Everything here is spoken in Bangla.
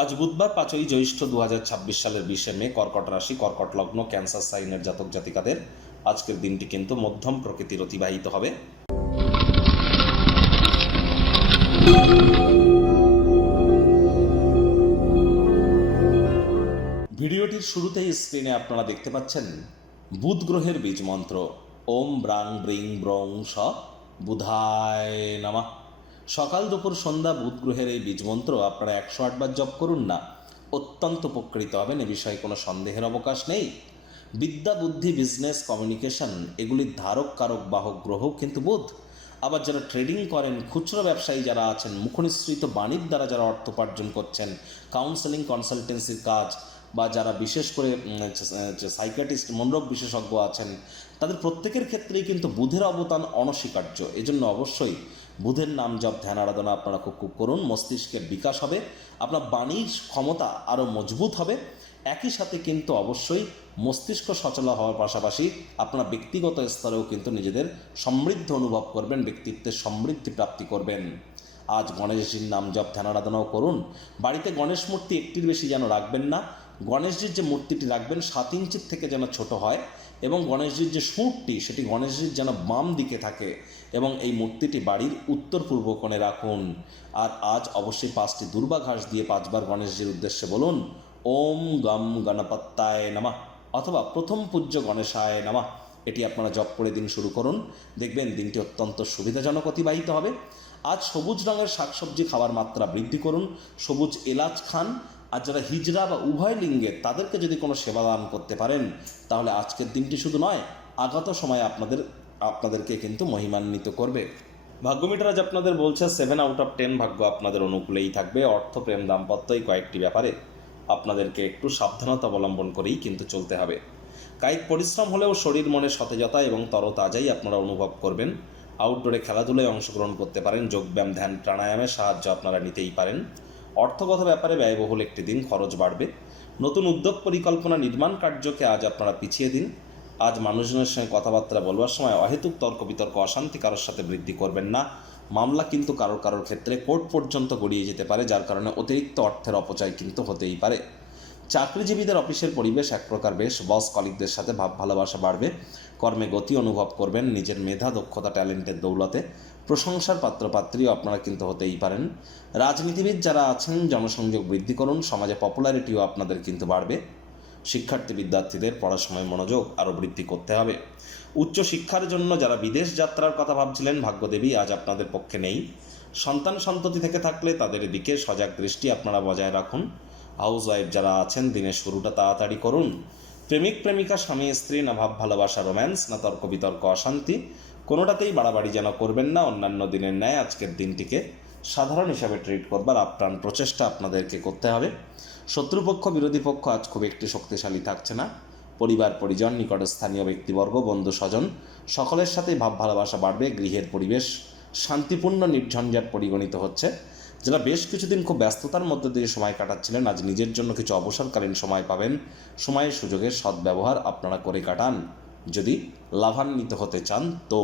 আজ বুধবার 5ই জ্যৈষ্ঠ 2026 সালের 20শে মে, কর্কট রাশি, কর্কট লগ্ন, ক্যান্সার সাইনের জাতক জাতিকাদের আজকের দিনটি কিন্তু মধ্যম প্রকৃতির অতিবাহিত হবে। ভিডিওটির শুরুতেই স্ক্রিনে আপনারা দেখতে পাচ্ছেন বুধ গ্রহের বীজ মন্ত্র ওম ব্রাং ব্রিং ব্রং স বুধায় নমঃ। সকাল দুপুর সন্ধ্যা বুধ গ্রহের এই বীজ মন্ত্র আপনারা 108 বার জপ করুন না, অত্যন্ত উপকৃত হবেন, এ বিষয়ে কোনো সন্দেহের অবকাশ নেই। বিদ্যা, বুদ্ধি, বিজনেস, কমিউনিকেশন এগুলির ধারক কারক বাহক গ্রহ কিন্তু বুধ। আবার যারা ট্রেডিং করেন, খুচরো ব্যবসায়ী যারা আছেন, মুখনিসৃত বাণীর দ্বারা যারা অর্থ উপার্জন করছেন, কাউন্সেলিং কনসালটেন্সির কাজ, বা যারা বিশেষ করে সাইকিয়াট্রিস্ট মনরোগ বিশেষজ্ঞ আছেন, তাদের প্রত্যেকের ক্ষেত্রেই কিন্তু বুধের অবদান অনস্বীকার্য। এজন্য অবশ্যই বুধের নাম জপ, ধ্যান, আরাধনা আপনারা খুব করুন। মস্তিষ্কের বিকাশ হবে, আপনার বাণীর ক্ষমতা আরও মজবুত হবে। একই সাথে কিন্তু অবশ্যই মস্তিষ্ক সচল হওয়ার পাশাপাশি আপনারা ব্যক্তিগত স্তরেও কিন্তু নিজেদের সমৃদ্ধ অনুভব করবেন, ব্যক্তিত্বের সমৃদ্ধি প্রাপ্তি করবেন। আজ গণেশজির নাম জপ, ধ্যান, আরাধনাও করুন। বাড়িতে গণেশ মূর্তি একটির বেশি যেন রাখবেন না। গণেশজির যে মূর্তিটি রাখবেন 7 ইঞ্চির থেকে যেন ছোট হয়, এবং গণেশজির যে সুরটি সেটি গণেশজির যেন বাম দিকে থাকে, এবং এই মূর্তিটি বাড়ির উত্তর পূর্ব কোণে রাখুন। আর আজ অবশ্যই 5টি দুর্বা ঘাস দিয়ে 5 বার গণেশজির উদ্দেশ্যে বলুন ওম গম গণপত্যায় নমঃ অথবা প্রথম পূজ্য গণেশায় নমঃ। এটি আপনারা জপ করে দিন শুরু করুন, দেখবেন দিনটি অত্যন্ত সুবিধাজনক অতিবাহিত হবে। আজ সবুজ রঙের শাকসবজি খাওয়ার মাত্রা বৃদ্ধি করুন, সবুজ এলাচ খান। আর যারা হিজড়া বা উভয় লিঙ্গের, তাদেরকে যদি কোনো সেবা দান করতে পারেন, তাহলে আজকের দিনটি শুধু নয়, আগত সময়ে আপনাদেরকে কিন্তু মহিমান্বিত করবে। ভাগ্যমিটার আজ আপনাদের বলছে 7 আউট অফ 10 ভাগ্য আপনাদের অনুকূলেই থাকবে। অর্থ, প্রেম, দাম্পত্য এই কয়েকটি ব্যাপারে আপনাদেরকে একটু সাবধানতা অবলম্বন করেই কিন্তু চলতে হবে। কায়িক পরিশ্রম হলেও শরীর মনে সতেজতা এবং তরতাজাই আপনারা অনুভব করবেন। আউটডোরে খেলাধুলায় অংশগ্রহণ করতে পারেন, যোগব্যায়াম, ধ্যান, প্রাণায়ামের সাহায্য আপনারা নিতেই পারেন। অর্থগত ব্যাপারে ব্যয়বহুল একটি দিন, খরচ বাড়বে। নতুন উদ্যোগ, পরিকল্পনা, নির্মাণ কার্যকে আজ আপনারা পিছিয়ে দিন। আজ মানুষজনের সঙ্গে কথাবার্তা বলবার সময় অহেতুক তর্ক বিতর্ক, অশান্তি কারোর সাথে বৃদ্ধি করবেন না। মামলা কিন্তু কারোর ক্ষেত্রে কোর্ট পর্যন্ত গড়িয়ে যেতে পারে, যার কারণে অতিরিক্ত অর্থের অপচয় কিন্তু হতেই পারে। চাকরিজীবীদের অফিসের পরিবেশ এক প্রকার বেশ, বস কলিগদের সাথে ভাব ভালোবাসা বাড়বে। কর্মে গতি অনুভব করবেন, নিজের মেধা, দক্ষতা, ট্যালেন্টের দৌলতে প্রশংসার পাত্রপাত্রীও আপনারা কিন্তু হতেই পারেন। রাজনীতিবিদ যারা আছেন, জনসংযোগ বৃদ্ধি করুন, সমাজে পপুলারিটিও আপনাদের কিন্তু বাড়বে। শিক্ষার্থী বিদ্যার্থীদের পড়াশোনায় মনোযোগ আরও বৃদ্ধি করতে হবে। উচ্চশিক্ষার জন্য যারা বিদেশ যাত্রার কথা ভাবছিলেন, ভাগ্যদেবী আজ আপনাদের পক্ষে নেই। সন্তান সন্ততি থেকে থাকলে তাদের দিকে সজাগ দৃষ্টি আপনারা বজায় রাখুন। হাউস ওয়াইফ যারা আছেন, দিনের শুরুটা তাড়াতাড়ি করুন। প্রেমিক প্রেমিকা, স্বামী স্ত্রী, না ভাব ভালোবাসা, রোম্যান্স, না তর্ক বিতর্ক, অশান্তি, কোনোটাতেই বাড়াবাড়ি যেন করবেন না। অন্যান্য দিনের ন্যায় আজকের দিনটিকে সাধারণ হিসাবে ট্রিট করবার আপ্রাণ প্রচেষ্টা আপনাদেরকে করতে হবে। শত্রুপক্ষ, বিরোধী পক্ষ আজ খুব একটি শক্তিশালী থাকছে না। পরিবার পরিজন, নিকটস্থানীয় ব্যক্তিবর্গ, বন্ধু স্বজন সকলের সাথেই ভাব ভালোবাসা বাড়বে। গৃহের পরিবেশ শান্তিপূর্ণ, নির্ঝঞ্ঝাট পরিগণিত হচ্ছে। যারা বেশ কিছুদিন খুব ব্যস্ততার মধ্যে দিয়ে সময় কাটাচ্ছিলেন, আজ নিজের জন্য কিছু অবসরকালীন সময় পাবেন। সময়ের সুযোগের সদ্ব্যবহার আপনারা করে কাটান যদি লাভান্বিত হতে চান তো।